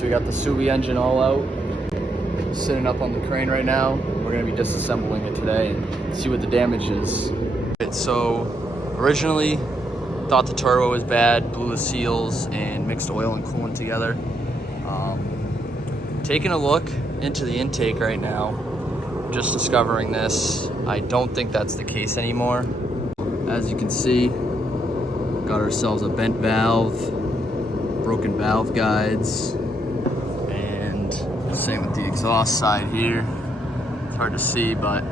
So we got the Subaru engine all out, sitting up on the crane right now. We're gonna be disassembling it today and see what the damage is. So originally thought the turbo was bad, blew the seals and mixed oil and coolant together. Taking a look into the intake right now, just discovering this. I don't think that's the case anymore. As you can see, got ourselves a bent valve, broken valve guides, and same with the exhaust side here. It's hard to see, but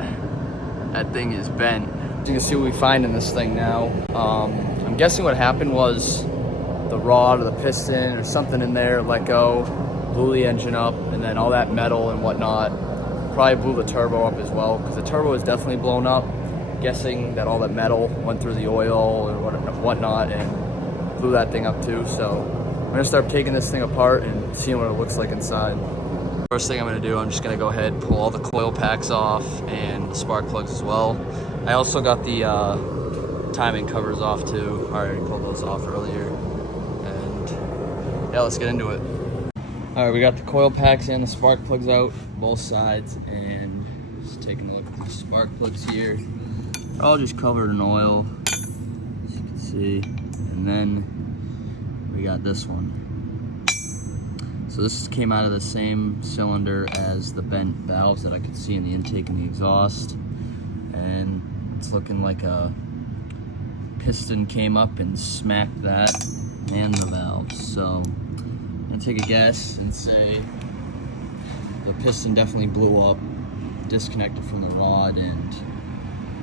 that thing is bent. You can see what we find in this thing now. I'm guessing what happened was the rod or the piston or something in there let go, blew the engine up, and then all that metal and whatnot probably blew the turbo up as well, because the turbo is definitely blown up. Guessing that all that metal went through the oil or whatnot and blew that thing up too. So I'm gonna start taking this thing apart and seeing what it looks like inside. First thing I'm gonna do, I'm just gonna go ahead and pull all the coil packs off and the spark plugs as well. I also got the timing covers off too. I already pulled those off earlier. And yeah, let's get into it. All right, we got the coil packs and the spark plugs out, both sides, and just taking a look at the spark plugs here. They're all just covered in oil, as you can see. And then we got this one. So this came out of the same cylinder as the bent valves that I could see in the intake and the exhaust. And it's looking like a piston came up and smacked that and the valves. So I'm gonna take a guess and say the piston definitely blew up, disconnected from the rod, and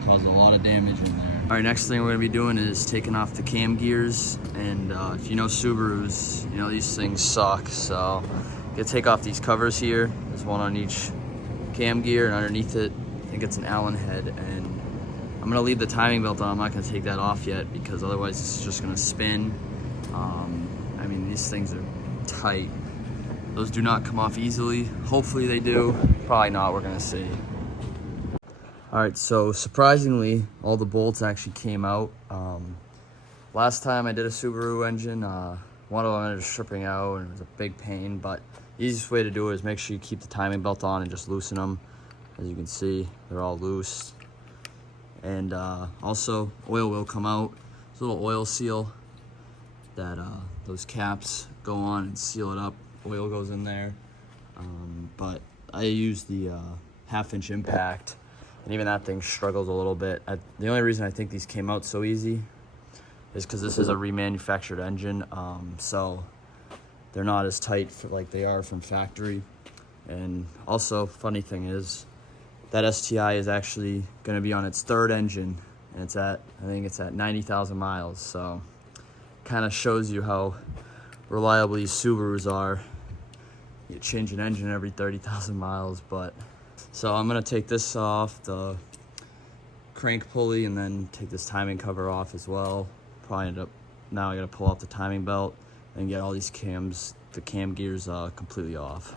caused a lot of damage in there. All right, next thing we're gonna be doing is taking off the cam gears. And if you know Subarus, you know these things suck. So I'm gonna take off these covers here. There's one on each cam gear, and underneath it, I think it's an Allen head. And I'm gonna leave the timing belt on. I'm not gonna take that off yet, because otherwise it's just gonna spin. I mean, these things are tight. Those do not come off easily. Hopefully they do. Probably not, we're gonna see. All right, so surprisingly, all the bolts actually came out. Last time I did a Subaru engine, one of them ended up stripping out, and it was a big pain, but the easiest way to do it is make sure you keep the timing belt on and just loosen them. As you can see, they're all loose. And also, oil will come out. There's a little oil seal that those caps go on and seal it up. Oil goes in there. But I use the 1/2-inch impact, and even that thing struggles a little bit. The only reason I think these came out so easy is because this is a remanufactured engine, so they're not as tight like they are from factory. And also, funny thing is, that STI is actually going to be on its 3rd engine, and I think it's at 90,000 miles. So kind of shows you how reliable these Subarus are. You change an engine every 30,000 miles, but so I'm gonna take this off, the crank pulley, and then take this timing cover off as well. Probably end up, now I gotta pull out the timing belt and get all these cams, the cam gears completely off.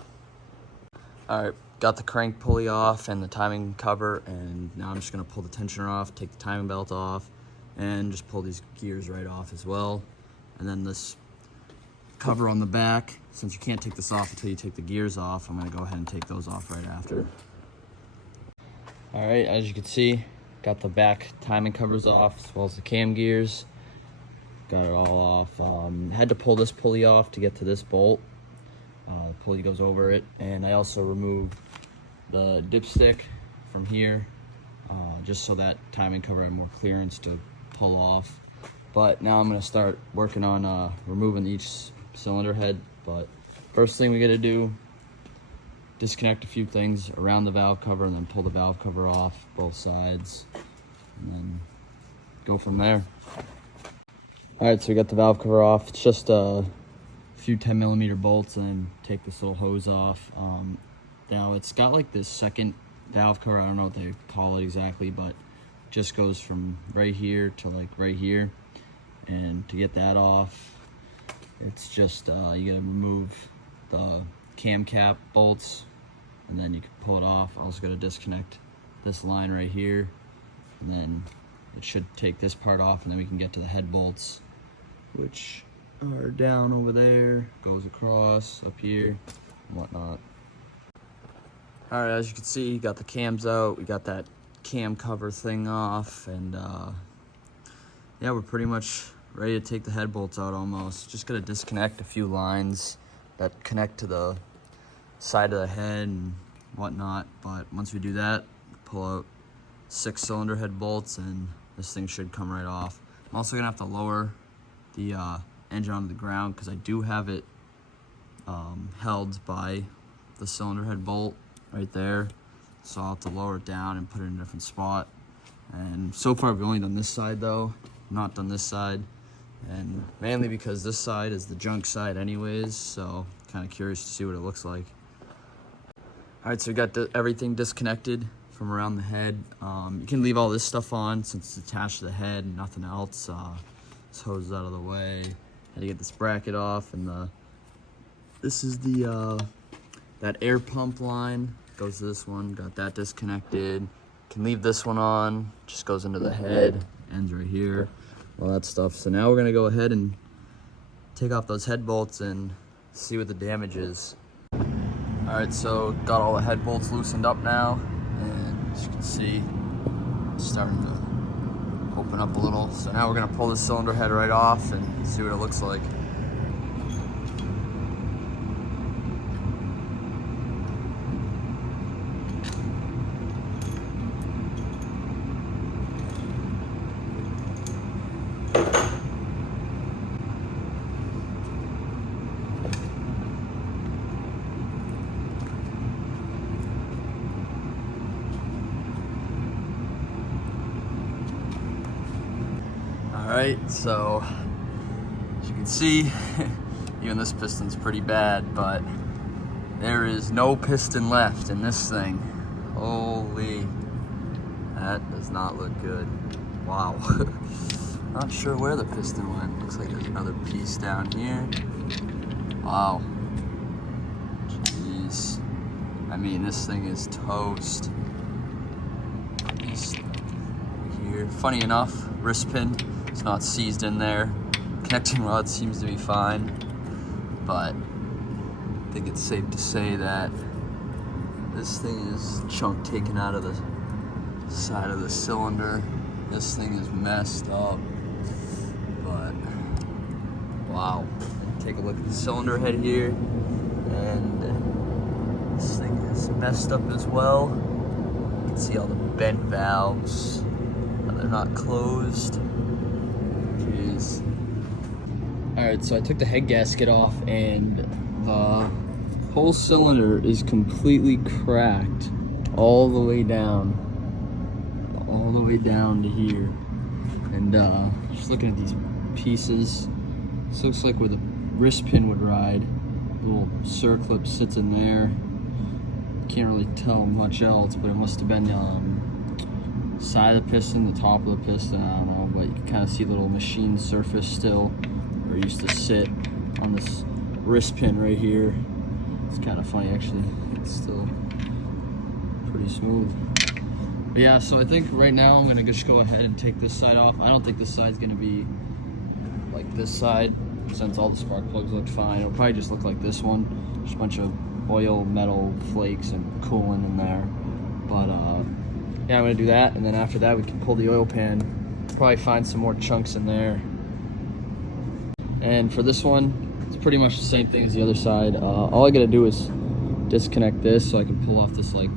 All right, got the crank pulley off and the timing cover, and now I'm just gonna pull the tensioner off, take the timing belt off, and just pull these gears right off as well. And then this cover on the back, since you can't take this off until you take the gears off, I'm gonna go ahead and take those off right after. All right, as you can see, got the back timing covers off as well as the cam gears. Got it all off. Had to pull this pulley off to get to this bolt. The pulley goes over it, and I also removed the dipstick from here, just so that timing cover had more clearance to pull off. But now I'm gonna start working on removing each cylinder head. But first thing we gotta do, disconnect a few things around the valve cover, and then pull the valve cover off both sides, and then go from there. All right, so we got the valve cover off. It's just a few 10mm bolts, and then take this little hose off. Now it's got like this second valve cover. I don't know what they call it exactly, but it just goes from right here to like right here. And to get that off, it's just you gotta remove the cam cap bolts, and then you can pull it off. Also gotta disconnect this line right here, and then it should take this part off, and then we can get to the head bolts, which are down over there, goes across up here and whatnot. All right, as you can see, got the cams out. We got that cam cover thing off, and yeah, we're pretty much ready to take the head bolts out almost. Just gotta disconnect a few lines that connect to the side of the head and whatnot. But once we do that, pull out 6-cylinder head bolts and this thing should come right off. I'm also gonna have to lower the engine onto the ground because I do have it held by the cylinder head bolt right there. So I'll have to lower it down and put it in a different spot. And so far we've only done this side though, not done this side. And mainly because this side is the junk side anyways, so kind of curious to see what it looks like. All right, so we got everything disconnected from around the head. You can leave all this stuff on since it's attached to the head and nothing else. This hose is out of the way. Had to get this bracket off, and this is the that air pump line goes to this one. Got that disconnected. Can leave this one on. Just goes into the head. Ends right here. All that stuff. So now we're gonna go ahead and take off those head bolts and see what the damage is. All right, so got all the head bolts loosened up now, and as you can see, it's starting to open up a little. So now we're gonna pull the cylinder head right off and see what it looks like. Alright, so as you can see, even this piston's pretty bad, but there is no piston left in this thing. Holy, that does not look good. Wow. Not sure where the piston went. Looks like there's another piece down here. Wow. Jeez. I mean, this thing is toast. Here. Funny enough, wrist pin. It's not seized in there. Connecting rod seems to be fine, but I think it's safe to say that this thing is chunk taken out of the side of the cylinder. This thing is messed up, but wow. Take a look at the cylinder head here, and this thing is messed up as well. You can see all the bent valves. They're not closed. Jeez. Alright, so I took the head gasket off, and the whole cylinder is completely cracked all the way down to here. And just looking at these pieces, this looks like where the wrist pin would ride. The little circlip sits in there. Can't really tell much else, but it must have been side of the piston, the top of the piston, I don't know, but you can kind of see the little machine surface still where it used to sit on this wrist pin right here. It's kind of funny actually, it's still pretty smooth. But yeah, so I think right now I'm gonna just go ahead and take this side off. I don't think this side's gonna be like this side, since all the spark plugs look fine. It'll probably just look like this one, just a bunch of oil, metal flakes and coolant in there. But yeah, I'm gonna do that, and then after that we can pull the oil pan, probably find some more chunks in there. And for this one, it's pretty much the same thing as the other side. All I gotta do is disconnect this so I can pull off this like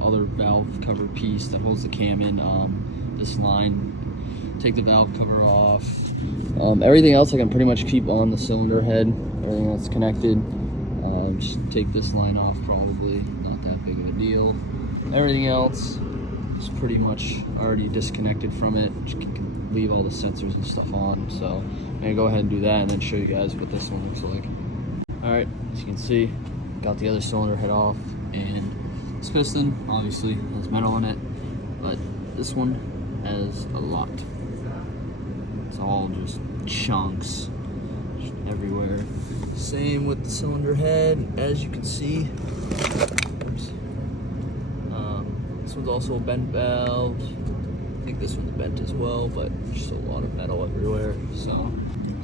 other valve cover piece that holds the cam in, this line, take the valve cover off. Everything else I can pretty much keep on the cylinder head, everything else connected. Just take this line off, probably not that big of a deal. Everything else is pretty much already disconnected from it. Just can leave all the sensors and stuff on. So I'm gonna go ahead and do that and then show you guys what this one looks like. All right, as you can see, got the other cylinder head off, and this piston obviously has metal in it, but this one has a lot. It's all just chunks just everywhere. Same with the cylinder head, as you can see. This one's also a bent valve. I think this one's bent as well, but just a lot of metal everywhere. So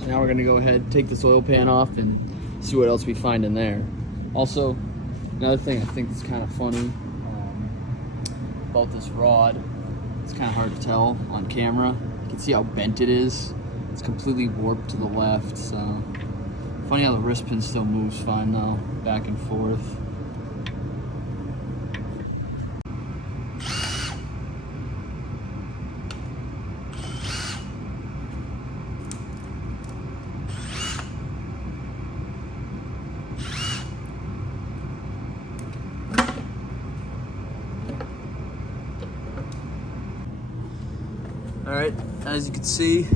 So now we're gonna go ahead, take this oil pan off and see what else we find in there. Also, another thing I think is kind of funny about this rod, it's kind of hard to tell on camera. You can see how bent it is. It's completely warped to the left, so funny how the wrist pin still moves fine though, back and forth. All right, as you can see,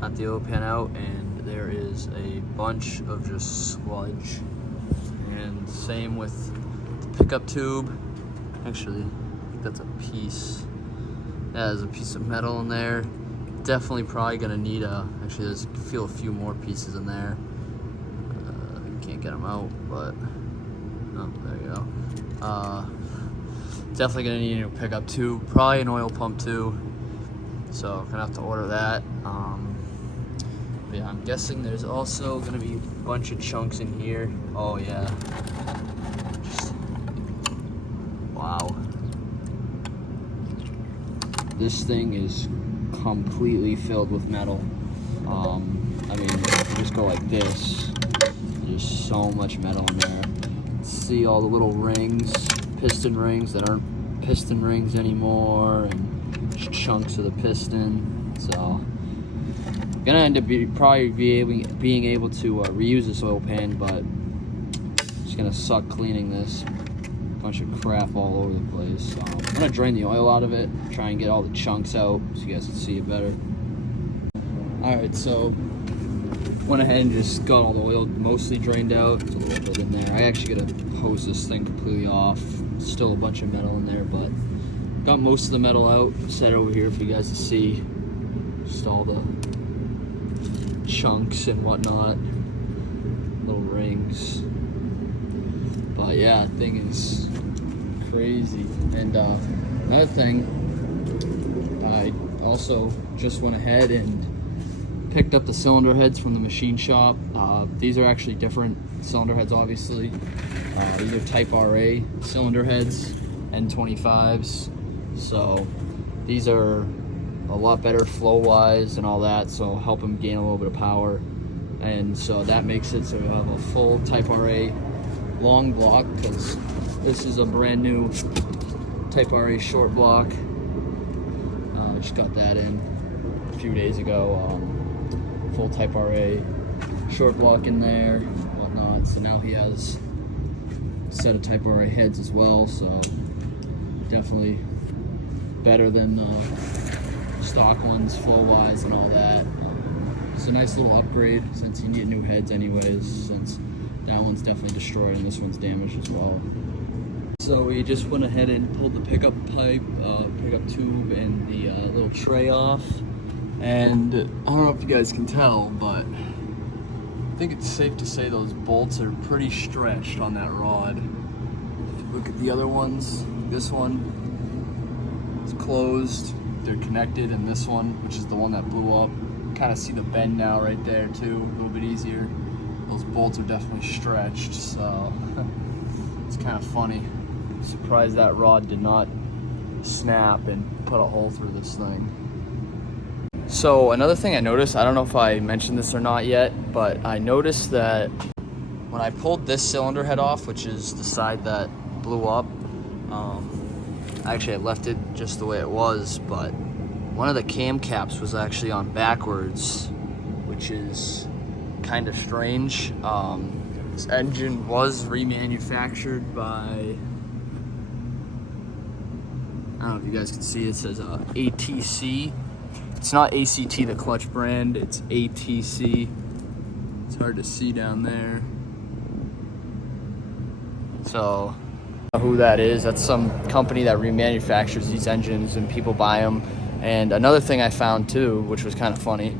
got the oil pan out and there is a bunch of just sludge. And same with the pickup tube. Actually, I think that's a piece. Yeah, there's a piece of metal in there. Definitely probably gonna need actually there's, I can feel a few more pieces in there. Can't get them out, but, oh, there you go. Definitely gonna need a new pickup tube, probably an oil pump too. So gonna have to order that. But yeah, I'm guessing there's also gonna be a bunch of chunks in here. Oh yeah. Just, wow. This thing is completely filled with metal. I mean, if you just go like this, there's so much metal in there. See all the little rings, piston rings that aren't piston rings anymore, and chunks of the piston. So gonna end up being able to reuse this oil pan, but it's gonna suck cleaning this. Bunch of crap all over the place. So I'm gonna drain the oil out of it, try and get all the chunks out so you guys can see it better. All right, so went ahead and just got all the oil mostly drained out. There's a little bit in there. I actually gotta hose this thing completely off. Still a bunch of metal in there, but got most of the metal out. Set it over here for you guys to see. Just all the chunks and whatnot. Little rings. But yeah, the thing is crazy. And another thing, I also just went ahead and picked up the cylinder heads from the machine shop. These are actually different cylinder heads, obviously. These are Type RA cylinder heads, N25s. So these are a lot better flow-wise and all that, so help them gain a little bit of power. And so that makes it so you have a full Type RA long block, because this is a brand new Type RA short block. Just got that in a few days ago. Full Type RA short block in there, whatnot. So now he has a set of Type RA heads as well, so definitely better than stock ones flow-wise and all that. It's a nice little upgrade since you need new heads anyways, since that one's definitely destroyed and this one's damaged as well. So we just went ahead and pulled the pickup pipe, pickup tube, and the little tray off. And I don't know if you guys can tell, but I think it's safe to say those bolts are pretty stretched on that rod. If you look at the other ones, this one is closed, they're connected, and this one, which is the one that blew up, kind of see the bend now right there too, a little bit easier. Those bolts are definitely stretched, so it's kind of funny. I'm surprised that rod did not snap and put a hole through this thing. So another thing I noticed, I don't know if I mentioned this or not yet, but I noticed that when I pulled this cylinder head off, which is the side that blew up, actually I left it just the way it was, but one of the cam caps was actually on backwards, which is kind of strange. This engine was remanufactured by, I don't know if you guys can see, it says ATC. It's not ACT, the clutch brand, it's ATC. It's hard to see down there. So, I don't know who that is. That's some company that remanufactures these engines and people buy them. And another thing I found too, which was kind of funny,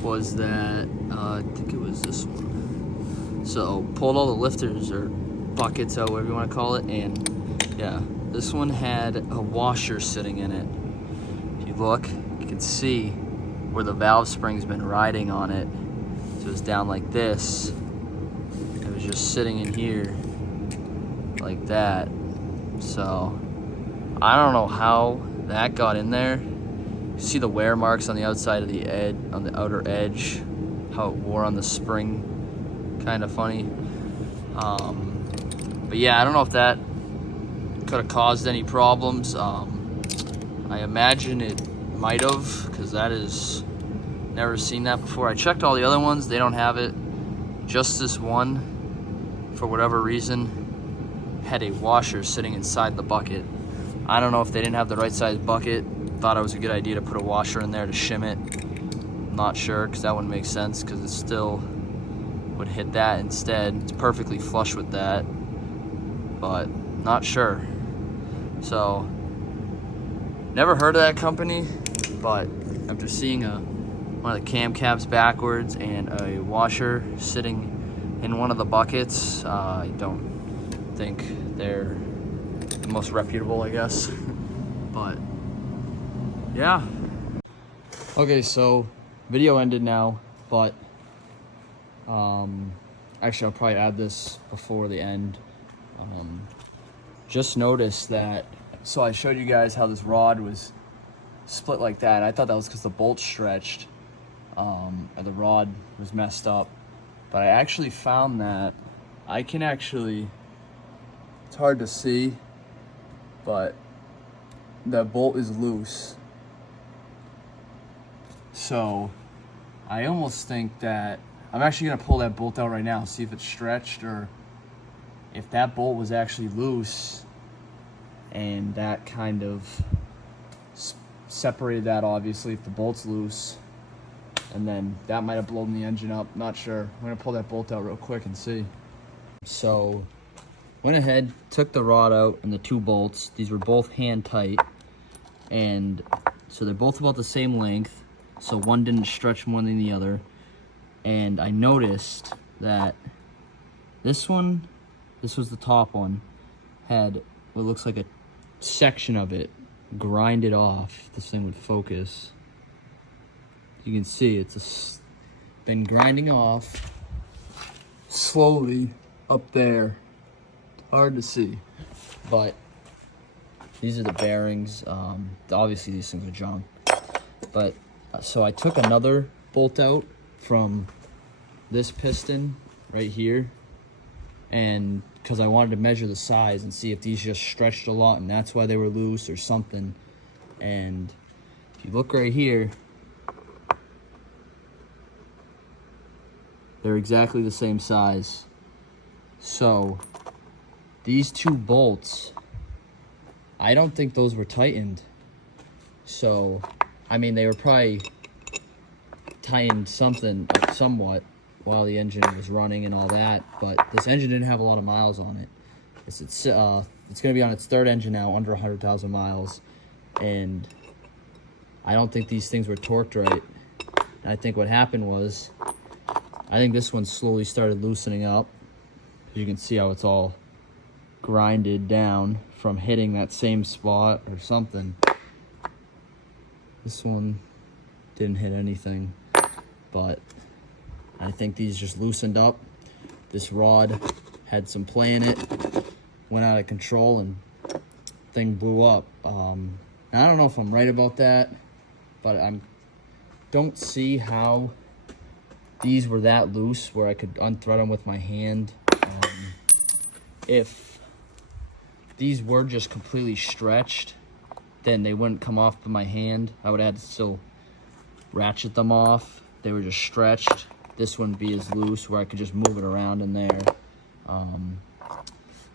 was that, I think it was this one. So, pulled all the lifters or buckets out, whatever you want to call it, and yeah, this one had a washer sitting in it. If you look, you can see where the valve spring's been riding on it. So it's down like this. It was just sitting in here like that. So I don't know how that got in there. You see the wear marks on the outside of the edge, on the outer edge, how it wore on the spring, kind of funny. But yeah, I don't know if that could have caused any problems. I imagine it might have, because that is, never seen that before. I checked all the other ones, they don't have it. Just this one, for whatever reason, had a washer sitting inside the bucket. I don't know if they didn't have the right size bucket, thought it was a good idea to put a washer in there to shim it. Not sure, because that wouldn't make sense, because it still would hit that instead. It's perfectly flush with that, but not sure. So, never heard of that company, but after seeing one of the cam caps backwards and a washer sitting in one of the buckets, I don't think they're the most reputable, I guess. But yeah. Okay, so video ended now, but actually I'll probably add this before the end. Just noticed that, so I showed you guys how this rod was split like that, and I thought that was because the bolt stretched and the rod was messed up, but I actually found that I can actually, it's hard to see, but the bolt is loose. So I almost think that I'm actually gonna pull that bolt out right now, see if it's stretched, or if that bolt was actually loose and that kind of separated that, obviously, if the bolt's loose, and then that might have blown the engine up, not sure. I'm gonna pull that bolt out real quick and see. So went ahead, took the rod out and the two bolts. These were both hand tight, and so they're both about the same length, so one didn't stretch more than the other. And I noticed that this one, this was the top one, had what looks like a section of it grinded off. This thing would focus. You can see it's been grinding off slowly up there. Hard to see, but these are the bearings. Obviously these things are junk, but so I took another bolt out from this piston right here, and because I wanted to measure the size and see if these just stretched a lot and that's why they were loose or something. And if you look right here, they're exactly the same size. So these two bolts, I don't think those were tightened. So, I mean, they were probably tightened somewhat while the engine was running and all that, but this engine didn't have a lot of miles on it. It's going to be on its third engine now, under 100,000 miles, and I don't think these things were torqued right. And I think what happened was, I think this one slowly started loosening up. You can see how it's all grinded down from hitting that same spot or something. This one didn't hit anything, but I think these just loosened up. This rod had some play in it, went out of control, and thing blew up. Now, I don't know if I'm right about that, but I don't see how these were that loose where I could unthread them with my hand. If these were just completely stretched, then they wouldn't come off with my hand. I would have to still ratchet them off. They were just stretched. This wouldn't be as loose where I could just move it around in there.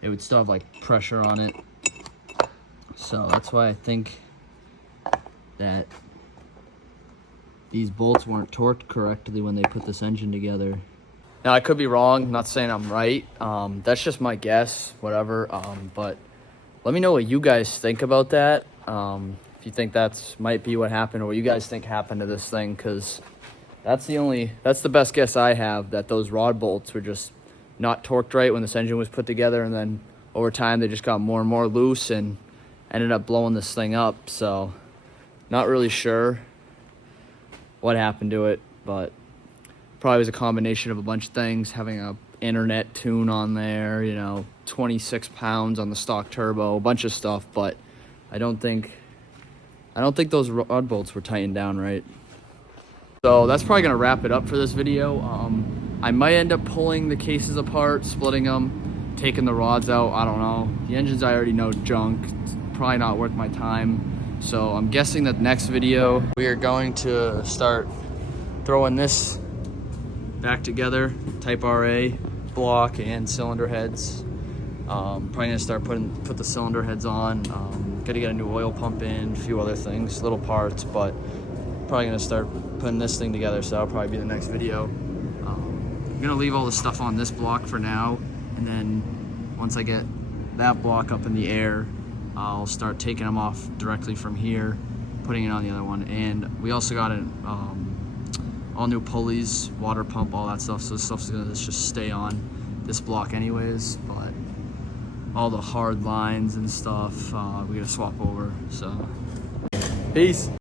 It would still have like pressure on it. So that's why I think that these bolts weren't torqued correctly when they put this engine together. Now, I could be wrong. I'm not saying I'm right. That's just my guess, whatever. But let me know what you guys think about that. If you think that's might be what happened, or what you guys think happened to this thing, because that's the best guess I have, that those rod bolts were just not torqued right when this engine was put together, and then over time they just got more and more loose and ended up blowing this thing up. So not really sure. what happened to it, but probably was a combination of a bunch of things, having a internet tune on there, you know, 26 pounds on the stock turbo, a bunch of stuff, but I don't think those rod bolts were tightened down right. So that's probably gonna wrap it up for this video. I might end up pulling the cases apart, splitting them, taking the rods out, I don't know. The engines I already know junk, it's probably not worth my time. So I'm guessing that next video, we are going to start throwing this back together, Type RA block and cylinder heads. Probably gonna start put the cylinder heads on. Gotta get a new oil pump in, a few other things, little parts, but probably gonna start putting this thing together, so that'll probably be the next video. I'm gonna leave all the stuff on this block for now, and then once I get that block up in the air, I'll start taking them off directly from here, putting it on the other one. And we also got an all new pulleys, water pump, all that stuff, so this stuff's gonna just stay on this block anyways, but all the hard lines and stuff we gotta swap over. So peace.